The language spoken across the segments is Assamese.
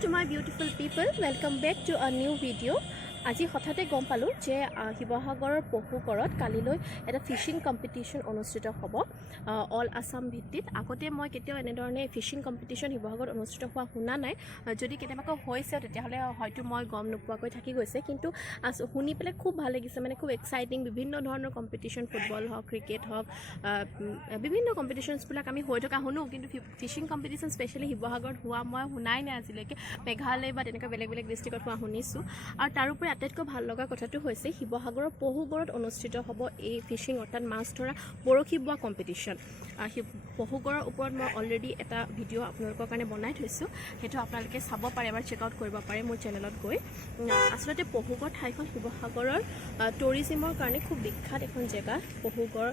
to my beautiful people, welcome back to a new video. আজি হঠাতে গম পালো যে শিৱসাগৰৰ পহুগড়ত কালিলৈ এটা ফিশিং কম্পিটিশন অনুষ্ঠিত হ'ব অল আসাম ভিত্তিত। আগতে মই কেতিয়াও এনেধৰণে ফিশিং কম্পিটিশন শিৱসাগৰত অনুষ্ঠিত হোৱা শুনা নাই। যদি কেতিয়াবাকৈ হৈছে তেতিয়াহ'লে হয়তো মই গম নোপোৱাকৈ থাকি গৈছে, কিন্তু শুনি পেলাই খুব ভাল লাগিছে, মানে খুব এক্সাইটিং। বিভিন্ন ধৰণৰ কম্পিটিশন, ফুটবল হওক, ক্ৰিকেট হওক, বিভিন্ন কম্পিটিশনছবিলাক আমি হৈ থকা শুনো, কিন্তু ফিশিং কম্পিটিশন স্পেচিয়েলি শিৱসাগৰত হোৱা মই শুনাই নাই আজিলৈকে। মেঘালয় বা তেনেকুৱা বেলেগ বেলেগ ডিষ্ট্ৰিক্টত হোৱা শুনিছোঁ। আৰু তাৰোপৰি আটাইতকৈ ভাল লগা কথাটো হৈছে শিৱসাগৰৰ পহুগড়ত অনুষ্ঠিত হ'ব এই ফিচিং অৰ্থাৎ মাছ ধৰা বৰশী বোৱা কম্পিটিশ্যন। পহুগড়ৰ ওপৰত মই অলৰেডি এটা ভিডিঅ' আপোনালোকৰ কাৰণে বনাই থৈছোঁ, সেইটো আপোনালোকে চাব পাৰে, এবাৰ চেক আউট কৰিব পাৰে মোৰ চেনেলত গৈ। আচলতে পহুগড় ঠাইখন শিৱসাগৰৰ টুৰিজিমৰ কাৰণে খুব বিখ্যাত এখন জেগা। পহুগড়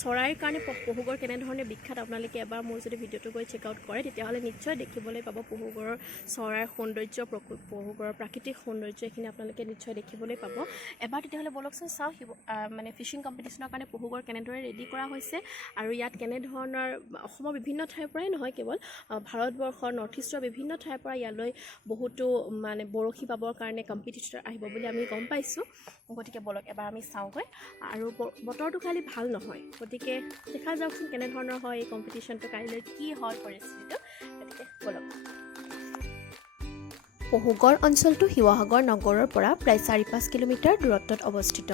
চৰাইৰ কাৰণে পহুগড় কেনেধৰণে বিখ্যাত আপোনালোকে এবাৰ মোৰ যদি ভিডিঅ'টো গৈ চেক আউট কৰে তেতিয়াহ'লে নিশ্চয় দেখিবলৈ পাব। পহুগড়ৰ চৰাইৰ সৌন্দৰ্য, পহুগড়ৰ প্ৰাকৃতিক সৌন্দৰ্য এইখিনি আপোনালোকে নিশ্চয় দেখিবলৈ পাব। এবাৰ তেতিয়াহ'লে বলকচোন চাওঁ মানে ফিচিং কম্পিটিশ্যনৰ কাৰণে পহুগড় কেনেদৰে ৰেডি কৰা হৈছে, আৰু ইয়াত কেনেধৰণৰ অসমৰ বিভিন্ন ঠাইৰ পৰাই নহয়, কেৱল ভাৰতবৰ্ষৰ নৰ্থ ইষ্টৰ বিভিন্ন ঠাইৰ পৰা ইয়ালৈ বহুতো মানে বৰশী বাবৰ কাৰণে কম্পিটিটৰ আহিব বুলি আমি গম পাইছোঁ। গতিকে বলক এবাৰ আমি চাওঁগৈ। আৰু বতৰটো খালি ভাল নহয়, গতিকে দেখা যাওকচোন কেনেধৰণৰ হয় এই কম্পিটিশ্যনটো, কাইলৈ কি হয় পৰিস্থিতিটো। গতিকে বলক। পহুগড় অঞ্চলটো শিৱসাগৰ নগৰৰ পৰা প্ৰায় ৪-৫ কিলোমিটাৰ দূৰত্বত অৱস্থিত।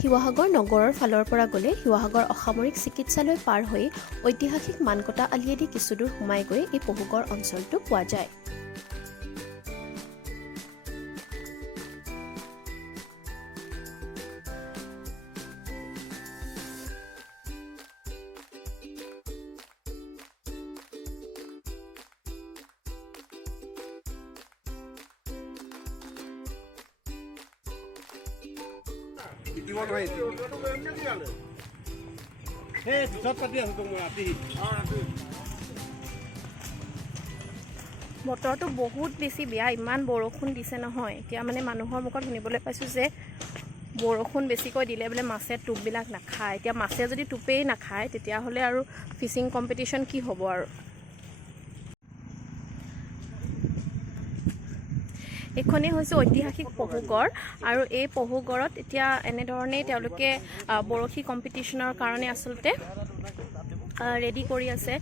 শিৱসাগৰ নগৰৰ ফালৰ পৰা গ'লে শিৱসাগৰ অসামৰিক চিকিৎসালয় পাৰ হৈ ঐতিহাসিক মানকটা আলিয়েদি কিছুদূৰ সোমাই গৈ এই পহুগড় অঞ্চলটো পোৱা যায়। বতৰটো বহুত বেছি বেয়া, ইমান বৰষুণ দিছে নহয়। এতিয়া মানে মানুহৰ মুখত শুনিবলৈ পাইছোঁ যে বৰষুণ বেছিকৈ দিলে বোলে মাছে টোপবিলাক নাখায়। এতিয়া মাছে যদি টোপেই নাখায় তেতিয়াহ'লে আৰু ফিচিং কম্পিটিশ্যন কি হ'ব আৰু। এইখনেই হৈছে ঐতিহাসিক পহুগড়, আৰু এই পহুগড়ত এতিয়া এনেধৰণেই তেওঁলোকে বৰশী কম্পিটিশ্যনৰ কাৰণে আচলতে ৰেডি কৰি আছে,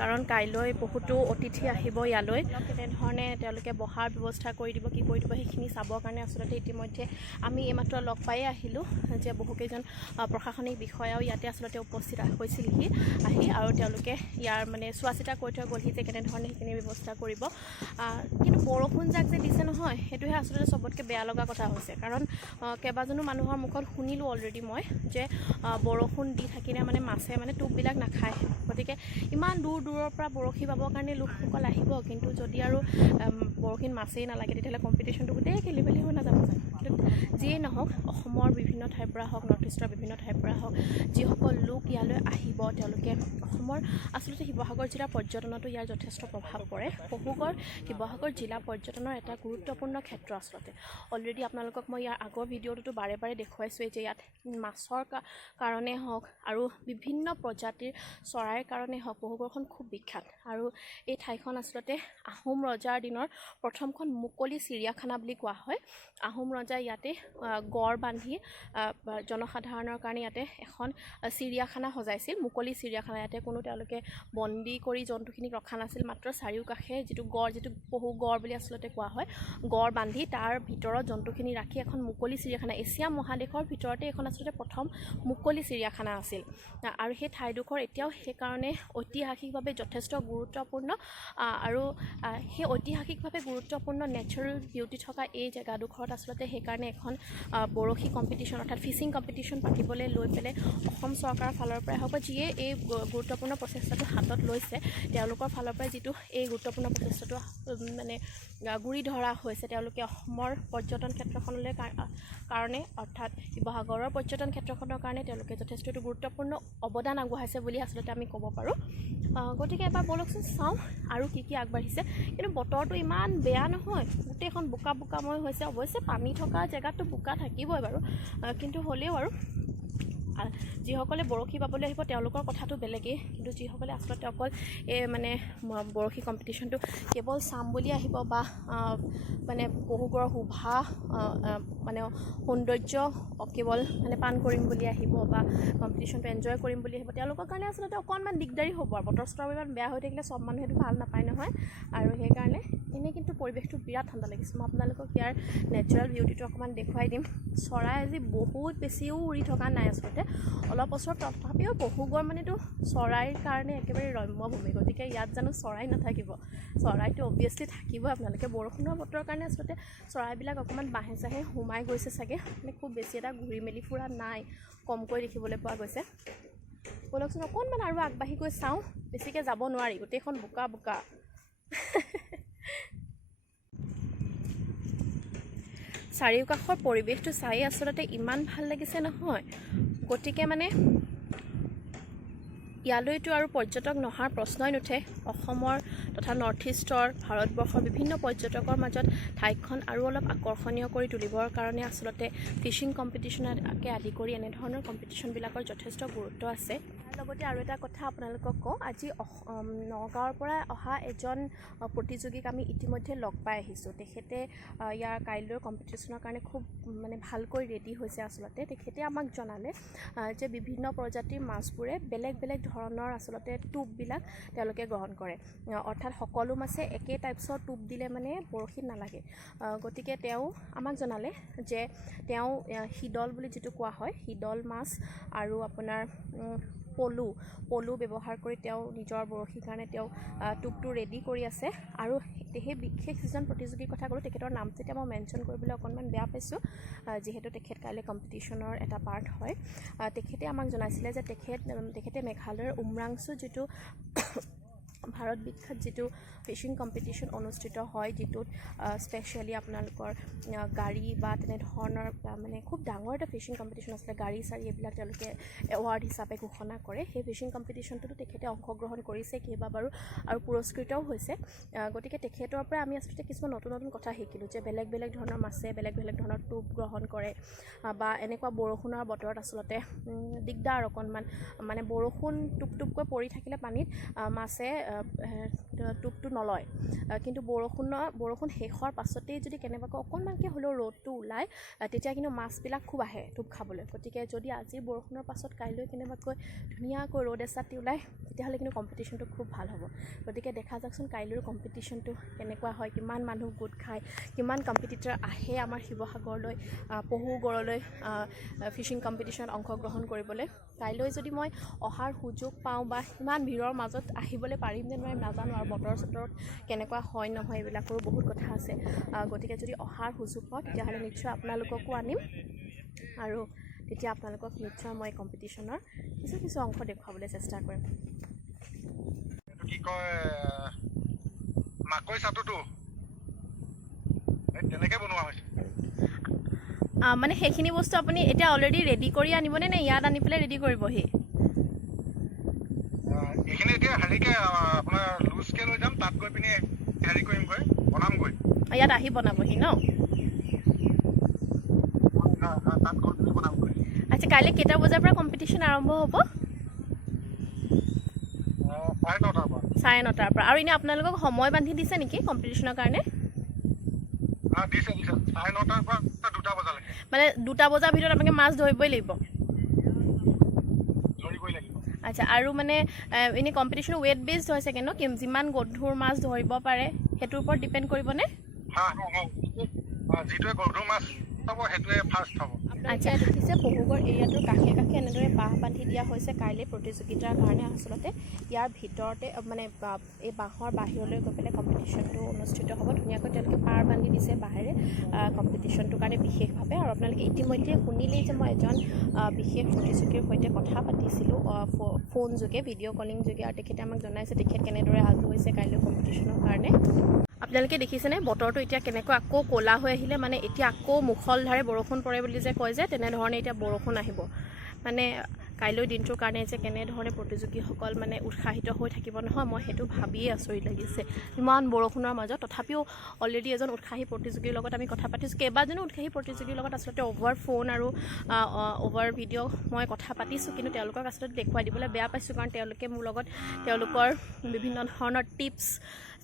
কাৰণ কাইলৈ বহুতো অতিথি আহিব ইয়ালৈ। তেনেধৰণে তেওঁলোকে বহাৰ ব্যৱস্থা কৰি দিব, কি কৰি দিব সেইখিনি চাবৰ কাৰণে আচলতে ইতিমধ্যে আমি এইমাত্ৰ লগ পায়েই আহিলোঁ যে বহুকেইজন প্ৰশাসনিক বিষয়াও ইয়াতে আচলতে উপস্থিত হৈছিলহি আহি, আৰু তেওঁলোকে ইয়াৰ মানে চোৱা চিতা কৰি থৈ গ'লহি যে কেনেধৰণে সেইখিনি ব্যৱস্থা কৰিব। কিন্তু বৰষুণ যাক যে দিছে নহয়, সেইটোহে আচলতে চবতকৈ বেয়া লগা কথা হৈছে, কাৰণ কেইবাজনো মানুহৰ মুখত শুনিলোঁ অলৰেডি মই যে বৰষুণ দি থাকিলে মানে মাছে মানে টোপবিলাক নাখায়। গতিকে ইমান দূৰ দূৰৰ পৰা বৰশী বাবৰ কাৰণে লোকসকল আহিব, কিন্তু যদি আৰু বৰশীত মাছেই নালাগে তেতিয়াহ'লে কম্পিটিশ্যনটো গোটেই খেলি মেলি হৈ নাযাব জানো। কিন্তু যিয়েই নহওক, অসমৰ বিভিন্ন ঠাইৰ পৰা হওক, নৰ্থ ইষ্টৰ বিভিন্ন ঠাইৰ পৰা হওক, যিসকল লোক ইয়ালৈ আহিব তেওঁলোকে অসমৰ আচলতে শিৱসাগৰ জিলাৰ পৰ্যটনতো ইয়াৰ যথেষ্ট প্ৰভাৱ পৰে। পহুগড় শিৱসাগৰ জিলা পৰ্যটনৰ এটা গুৰুত্বপূৰ্ণ ক্ষেত্ৰ আচলতে। অলৰেডি আপোনালোকক মই ইয়াৰ আগৰ ভিডিঅ'টোতো বাৰে বাৰে দেখুৱাইছোঁৱেই যে ইয়াত মাছৰ কাৰণে হওক আৰু বিভিন্ন প্ৰজাতিৰ চৰাইৰ কাৰণে হওক পহুগড়খন খুব বিখ্যাত। আৰু এই ঠাইখন আচলতে আহোম ৰজাৰ দিনৰ প্ৰথমখন মুকলি চিৰিয়াখানা বুলি কোৱা হয়। আহোম ৰজাই ইয়াতে গড় বান্ধি জনসাধাৰণৰ কাৰণে ইয়াতে এখন চিৰিয়াখানা সজাইছিল, মুকলি চিৰিয়াখানা। ইয়াতে কোনো তেওঁলোকে বন্দী কৰি জন্তুখিনিক ৰখা নাছিল, মাত্ৰ চাৰিওকাষে যিটো পহুগড় বুলি আচলতে কোৱা হয়, গড় বান্ধি তাৰ ভিতৰত জন্তুখিনি ৰাখি এখন মুকলি চিৰিয়াখানা। এছিয়া মহাদেশৰ ভিতৰতে এখন আচলতে প্ৰথম মুকলি চিৰিয়াখানা আছিল, আৰু সেই ঠাইডোখৰ এতিয়াও সেইকাৰণে ঐতিহাসিকভাৱে যথেষ্ট গুৰুত্বপূৰ্ণ। আৰু সেই ঐতিহাসিকভাৱে গুৰুত্বপূৰ্ণ নেচাৰেল বিউটি থকা এই জেগাডোখৰত আচলতে সেইকাৰণে এখন বৰশী কম্পিটিশ্যন অৰ্থাৎ ফিচিং কম্পিটিশ্যন পাতিবলৈ লৈ পেলাই অসম চৰকাৰৰ ফালৰ পৰাই হওক বা যিয়ে এই গুৰুত্বপূৰ্ণ প্ৰচেষ্টাটো হাতত লৈছে তেওঁলোকৰ ফালৰ পৰাই যিটো এই গুৰুত্বপূৰ্ণ প্ৰচেষ্টাটো মানে গুৰি ধৰা হৈছে, তেওঁলোকে অসমৰ পৰ্যটন ক্ষেত্ৰখনলৈ কাৰণে অৰ্থাৎ শিৱসাগৰৰ পৰ্যটন ক্ষেত্ৰখনৰ কাৰণে তেওঁলোকে যথেষ্ট এইটো গুৰুত্বপূৰ্ণ অৱদান আগবঢ়াইছে বুলি আচলতে আমি ক'ব পাৰোঁ। গতিকে এবাৰ বলকচোন চাওঁ আৰু কি আগবাঢ়িছে। কিন্তু বতৰটো ইমান বেয়া নহয়, গোটেইখন বোকাময় হৈছে। অৱশ্যে পানী থকা জেগাততো বোকা থাকিবই বাৰু, কিন্তু হ'লেও আৰু যিসকলে বৰশী বাবলৈ আহিব তেওঁলোকৰ কথাটো বেলেগেই, কিন্তু যিসকলে আচলতে অকল এই মানে বৰশী কম্পিটিশ্যনটো কেৱল চাম বুলি আহিব বা মানে পহুগড়ৰ শোভা মানে সৌন্দৰ্য কেৱল মানে পান কৰিম বুলি আহিব বা কম্পিটিশ্যনটো এনজয় কৰিম বুলি আহিব, তেওঁলোকৰ কাৰণে আচলতে অকণমান দিগদাৰী হ'ব। আৰু বতৰ চতৰ ইমান বেয়া হৈ থাকিলে চব মানুহেতো ভাল নাপায় নহয়। আৰু সেইকাৰণে এনেই কিন্তু পৰিৱেশটো বিৰাট ঠাণ্ডা লাগিছে। মই আপোনালোকক ইয়াৰ নেচাৰেল বিউটিটো অকণমান দেখুৱাই দিম। চৰাই আজি বহুত বেছিও উৰি থকা নাই আচলতে, অলপ ওচৰত, তথাপিও পহুগড় মানেতো চৰাইৰ কাৰণে একেবাৰে ৰম্য ভূমি, গতিকে ইয়াত জানো চৰাই নাথাকিব? চৰাইটো অভিয়াছলি থাকিবই। আপোনালোকে বৰষুণৰ বতৰৰ কাৰণে আচলতে চৰাইবিলাক অকণমান বাঁহে চাহে সোমাই গৈছে চাগে, মানে খুব বেছি এটা ঘূৰি মেলি ফুৰা নাই, কমকৈ দেখিবলৈ পোৱা গৈছে। ব'লকচোন অকণমান আৰু আগবাঢ়ি গৈ চাওঁ, বেছিকৈ যাব নোৱাৰি, গোটেইখন বোকা বোকা। চাৰিওকাষৰ পৰিৱেশটো চাই আচলতে ইমান ভাল লাগিছে নহয়, গতিকে মানে ইয়ালৈতো আৰু পৰ্যটক নহাৰ প্ৰশ্নই নুঠে। অসমৰ তথা নৰ্থ ইষ্টৰ, ভাৰতবৰ্ষৰ বিভিন্ন পৰ্যটকৰ মাজত ঠাইখন আৰু অলপ আকৰ্ষণীয় কৰি তুলিবৰ কাৰণে আচলতে ফিচিং কম্পিটিশ্যনকে আদি কৰি এনেধৰণৰ কম্পিটিশ্যনবিলাকৰ যথেষ্ট গুৰুত্ব আছে। তাৰ লগতে আৰু এটা কথা আপোনালোকক কওঁ, আজি নগাঁৱৰ পৰা অহা এজন প্ৰতিযোগীক আমি ইতিমধ্যে লগ পাই আহিছোঁ। তেখেতে ইয়াৰ কাইলৈৰ কম্পিটিশ্যনৰ কাৰণে খুব মানে ভালকৈ ৰেডি হৈছে। আচলতে তেখেতে আমাক জনালে যে বিভিন্ন প্ৰজাতিৰ মাছবোৰে বেলেগ বেলেগ ধৰণৰ আচলতে টোপবিলাক তেওঁলোকে গ্ৰহণ কৰে, অৰ্থাৎ সকলো মাছে একে টাইপছৰ টোপ দিলে মানে বৰশীত নালাগে। গতিকে তেওঁ আমাক জনালে যে তেওঁ শিদল বুলি যিটো কোৱা হয়, শিদল মাছ আৰু আপোনাৰ পলু ব্যৱহাৰ কৰি তেওঁ নিজৰ বৰশীৰ কাৰণে তেওঁ টোপটো ৰেডি কৰি আছে। আৰু সেই বিশেষ যিজন প্ৰতিযোগীৰ কথা ক'লোঁ, তেখেতৰ নাম তেতিয়া মই মেনশ্যন কৰিবলৈ অকণমান বেয়া পাইছোঁ, যিহেতু তেখেত কাইলৈ কম্পিটিশ্যনৰ এটা পাৰ্ট হয়। তেখেতে আমাক জনাইছিলে যে তেখেতে মেঘালয়ৰ উমৰাংচু যিটো ভাৰত বিখ্যাত যিটো ফিচিং কম্পিটিশ্যন অনুষ্ঠিত হয়, যিটোত স্পেচিয়েলি আপোনালোকৰ গাড়ী বা তেনেধৰণৰ মানে খুব ডাঙৰ এটা ফিচিং কম্পিটিশ্যন আছিলে, গাড়ী চাৰি এইবিলাক তেওঁলোকে এৱাৰ্ড হিচাপে ঘোষণা কৰে। সেই ফিচিং কম্পিটিশ্যনটোতো তেখেতে অংশগ্ৰহণ কৰিছে কেইবাবাৰো আৰু পুৰস্কৃতও হৈছে। গতিকে তেখেতৰ পৰা আমি আচলতে কিছুমান নতুন নতুন কথা শিকিলোঁ যে বেলেগ বেলেগ ধৰণৰ মাছে বেলেগ বেলেগ ধৰণৰ টোপ গ্ৰহণ কৰে, বা এনেকুৱা বৰষুণৰ বতৰত আচলতে দিগদাৰ অকণমান, মানে বৰষুণ টুপকৈ পৰি থাকিলে পানীত মাছে টোপটো নলয়, কিন্তু বৰষুণ শেষৰ পাছতেই যদি কেনেবাকৈ অকণমানকৈ হ'লেও ৰ'দটো ওলায়, তেতিয়া কিন্তু মাছবিলাক খুব আহে টোপ খাবলৈ। গতিকে যদি আজি বৰষুণৰ পাছত কাইলৈ কেনেবাকৈ ধুনীয়াকৈ ৰ'দ এচাতি ওলায়, তেতিয়াহ'লে কিন্তু কম্পিটিশ্যনটো খুব ভাল হ'ব। গতিকে দেখা যাওকচোন কাইলৈৰ কম্পিটিশ্যনটো কেনেকুৱা হয়, কিমান মানুহ গোট খায়, কিমান কম্পিটিটৰ আহে আমাৰ শিৱসাগৰলৈ, পহুগড়লৈ ফিচিং কম্পিটিশ্যনত অংশগ্ৰহণ কৰিবলৈ। কাইলৈ যদি মই অহাৰ সুযোগ পাওঁ বা ইমান ভিৰৰ মাজত আহিবলৈ পাৰিম নে নোৱাৰিম নাজানো, আৰু বতৰ চতৰত কেনেকুৱা হয় নহয় এইবিলাকৰো বহুত কথা আছে। গতিকে যদি অহাৰ সুযোগ পাওঁ তেতিয়াহ'লে নিশ্চয় আপোনালোককো আনিম, আৰু তেতিয়া আপোনালোকক নিশ্চয় মই কম্পিটিশ্যনৰ কিছু অংশ দেখুৱাবলৈ চেষ্টা কৰিম। কি কয় মাকৈ চাটুটো তেনেকৈ বনোৱা হৈছে, মানে সেইখিনি বস্তু আপুনি এতিয়া অলৰেডি ৰেডি কৰি আনিবনে নে ইয়াত আনি পেলাই ৰেডি কৰিবহি? এইখিনি এতিয়া হেৰিকৈ আপোনাৰ লুজকৈ লৈ যাম, তাত গৈ পিনি হেৰি কৰিমগৈ, বনামগৈ। ইয়াত আহি বনাবহি ন? তাত গৈ পিনি বনামগৈ। আচ্ছা, কাইলৈ কেইটা বজাৰ পৰা কম্পিটিশ্যন আৰম্ভ হ'ব? 9:30 পৰা। আৰু এনেই আপোনালোকক সময় বান্ধি দিছে নেকি কম্পিটিশ্যনৰ কাৰণে? দিছে 9:30 পৰা 2টা বজালৈকে। মানে 2টা বজাৰ ভিতৰত আপোনালোকে মাছ ধৰিবই লাগিব? ধৰিবই লাগিব। আচ্ছা, আৰু মানে এনেই কম্পিটিশ্যন ৱেইট বেছড হয় চাগে ন? যিমান গধুৰ মাছ ধৰিব পাৰে সেইটোৰ ওপৰত ডিপেণ্ড কৰিবনে? যিটোৱে গধুৰ মাছ হ'ব সেইটোৱে ফাৰ্ষ্ট হ'ব। আচ্ছা, দেখিছে পহুগড় এৰিয়াটোৰ কাষে কাষে এনেদৰে বাঁহ বান্ধি দিয়া হৈছে কাইলৈ প্ৰতিযোগিতাৰ কাৰণে। আচলতে ইয়াৰ ভিতৰতে মানে এই বাঁহৰ বাহিৰলৈ গৈ পেলাই কম্পিটিশ্যনটো অনুষ্ঠিত হ'ব। ধুনীয়াকৈ তেওঁলোকে পাৰ বান্ধি দিছে বাঁহেৰে কম্পিটিশ্যনটোৰ কাৰণে বিশেষভাৱে। আৰু আপোনালোকে ইতিমধ্যে শুনিলেই যে মই এজন বিশেষ প্ৰতিযোগীৰ সৈতে কথা পাতিছিলোঁ ফোন যোগে, ভিডিঅ' কলিং যোগে, আৰু তেখেতে আমাক জনাইছে তেখেত কেনেদৰে সাজু হৈছে কাইলৈ কম্পিটিশ্যনৰ কাৰণে। আপোনালোকে দেখিছেনে বতৰটো এতিয়া কেনেকৈ আকৌ ক'লা হৈ আহিলে, মানে এতিয়া আকৌ মুখলধাৰে বৰষুণ পৰে বুলি যে কয় যে, তেনেধৰণে এতিয়া বৰষুণ আহিব। মানে কাইলৈ দিনটোৰ কাৰণে যে কেনেধৰণে প্ৰতিযোগীসকল মানে উৎসাহিত হৈ থাকিব নহয় মই সেইটো ভাবিয়ে আচৰিত লাগিছে ইমান বৰষুণৰ মাজত তথাপিও অলৰেডি এজন উৎসাহী প্ৰতিযোগীৰ লগত আমি কথা পাতিছোঁ কেইবাজনো উৎসাহী প্ৰতিযোগীৰ লগত আচলতে অভাৰ ফোন আৰু অভাৰ ভিডিঅ' মই কথা পাতিছোঁ কিন্তু তেওঁলোকক আচলতে দেখুৱাই দিবলৈ বেয়া পাইছোঁ কাৰণ তেওঁলোকে মোৰ লগত তেওঁলোকৰ বিভিন্ন ধৰণৰ টিপছ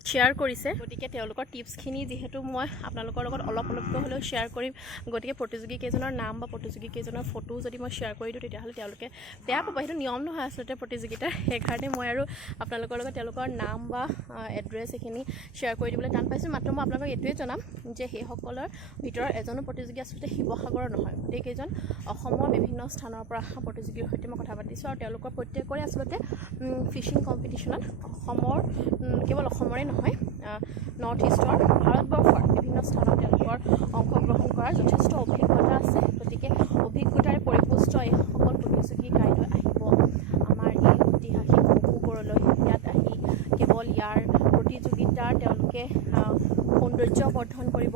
শ্বেয়াৰ কৰিছে গতিকে তেওঁলোকৰ টিপছখিনি যিহেতু মই আপোনালোকৰ লগত অলপকৈ হ'লেও শ্বেয়াৰ কৰিম গতিকে প্ৰতিযোগীকেইজনৰ নাম বা প্ৰতিযোগীকেইজনৰ ফটো যদি মই শ্বেয়াৰ কৰি দিওঁ তেতিয়াহ'লে তেওঁলোকে বেয়া পাব সেইটো নিয়ম নহয় আচলতে প্ৰতিযোগিতাৰ সেইকাৰণে মই আৰু আপোনালোকৰ লগত তেওঁলোকৰ নাম বা এড্ৰেছ এইখিনি শ্বেয়াৰ কৰি দিবলৈ টান পাইছোঁ মাত্ৰ মই আপোনালোকক এইটোৱে জনাম যে সেইসকলৰ ভিতৰত এজনো প্ৰতিযোগী আচলতে শিৱসাগৰৰ নহয় গোটেইকেইজন অসমৰ বিভিন্ন স্থানৰ পৰা অহা প্ৰতিযোগীৰ সৈতে মই কথা পাতিছোঁ আৰু তেওঁলোকৰ প্ৰত্যেকৰে আচলতে ফিচিং কম্পিটিশ্যনত অসমৰ কেৱল অসমৰে নহয় নৰ্থ ইষ্টৰ ভাৰতবৰ্ষৰ বিভিন্ন স্থানত তেওঁলোকৰ অংশগ্ৰহণ কৰাৰ যথেষ্ট অভিজ্ঞতা আছে গতিকে অভিজ্ঞতাৰে পৰিপুষ্ট এইসকল প্ৰতিযোগী কাইলৈ আহিব আমাৰ এই ঐতিহাসিক পহুগড়লৈ ইয়াত আহি কেৱল ইয়াৰ প্ৰতিযোগিতাৰ তেওঁলোকে সৌন্দৰ্য বৰ্ধন কৰিব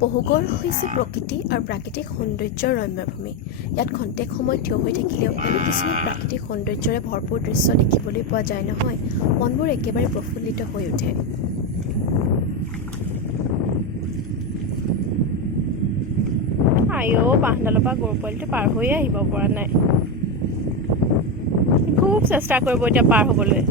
পহুগড় হৈছে প্ৰকৃতি আৰু প্ৰাকৃতিক সৌন্দৰ্যৰ ৰম্যভূমি ইয়াত খন্তেক সময় থিয় হৈ থাকিলেও এনে কিছুমান প্ৰাকৃতিক সৌন্দৰ্যৰে ভৰপূৰ দৃশ্য দেখিবলৈ পোৱা যায় নহয় মনবোৰ একেবাৰে প্ৰফুল্লিত হৈ উঠে আইঅ বাঁহডালৰ পৰা গৰু পোৱালিটো পাৰ হৈয়ে আহিব পৰা নাই খুব চেষ্টা কৰিব এতিয়া পাৰ হ'বলৈ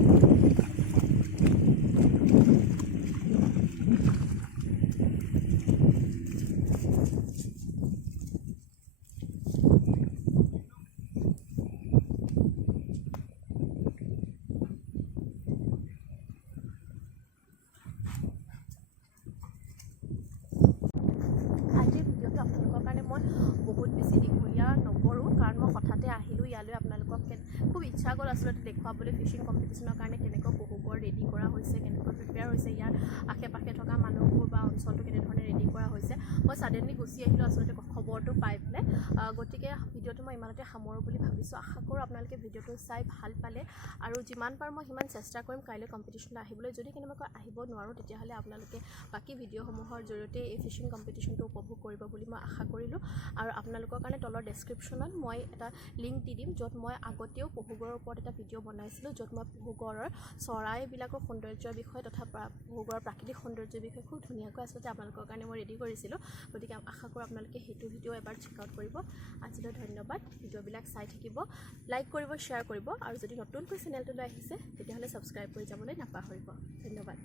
বহুত বেছি দীঘলীয়া নকৰোঁ কাৰণ মই হঠাতে আহিলোঁ ইয়ালৈ আপোনালোকক খুব ইচ্ছা গ'ল আচলতে দেখুৱাবলৈ ফিচিং কম্পিটিশ্যনৰ কাৰণে কেনেকৈ পহুগড় ৰেডি কৰা হৈছে কেনেকৈ প্ৰিপেয়াৰ হৈছে ইয়াৰ আশে পাশে থকা মানুহবোৰ বা অঞ্চলটো কেনেধৰণে ৰেডি কৰা হৈছে মই ছাডেনলি গুচি আহিলোঁ আচলতে খবৰটো পাই পেলাই গতিকে ভিডিঅ'টো মই ইমানতে সামৰোঁ বুলি ভাবিছোঁ আশা কৰোঁ আপোনালোকে ভিডিঅ'টো চাই ভাল পালে আৰু যিমান পাৰোঁ মই সিমান চেষ্টা কৰিম কাইলৈ কম্পিটিশ্যনলৈ আহিবলৈ যদি কেনেবাকৈ আহিব নোৱাৰোঁ তেতিয়াহ'লে আপোনালোকে বাকী ভিডিঅ'সমূহৰ জৰিয়তে এই ফিচিং কম্পিটিশ্যনটো উপভোগ কৰিব বুলি মই আশা কৰিলোঁ আৰু আপোনালোকৰ কাৰণে তলৰ ডেছক্ৰিপশ্যনত মই এটা লিংক দি দিম য'ত মই আগতেও পহুগড়ৰ ওপৰত এটা ভিডিঅ' বনাইছিলোঁ য'ত মই পহুগড়ৰ চৰাইবিলাকৰ সৌন্দৰ্যৰ বিষয়ে তথা পহুগড়ৰ প্ৰাকৃতিক সৌন্দৰ্যৰ বিষয়ে খুব ধুনীয়াকৈ আচলতে আপোনালোকৰ কাৰণে মই ৰেডি কৰিছিলোঁ গতিকে আশা কৰোঁ আপোনালোকে সেইটো ভিডিঅ' এবাৰ চেক আউট কৰিব আজিলৈ ধন্যবাদ ভিডিঅ'বিলাক চাই থাকিব লাইক কৰিব শ্বেয়াৰ কৰিব আৰু যদি নতুনকৈ চেনেলটোলৈ আহিছে তেতিয়াহ'লে ছাবস্ক্ৰাইব কৰি যাবলৈ নাপাহৰিব ধন্যবাদ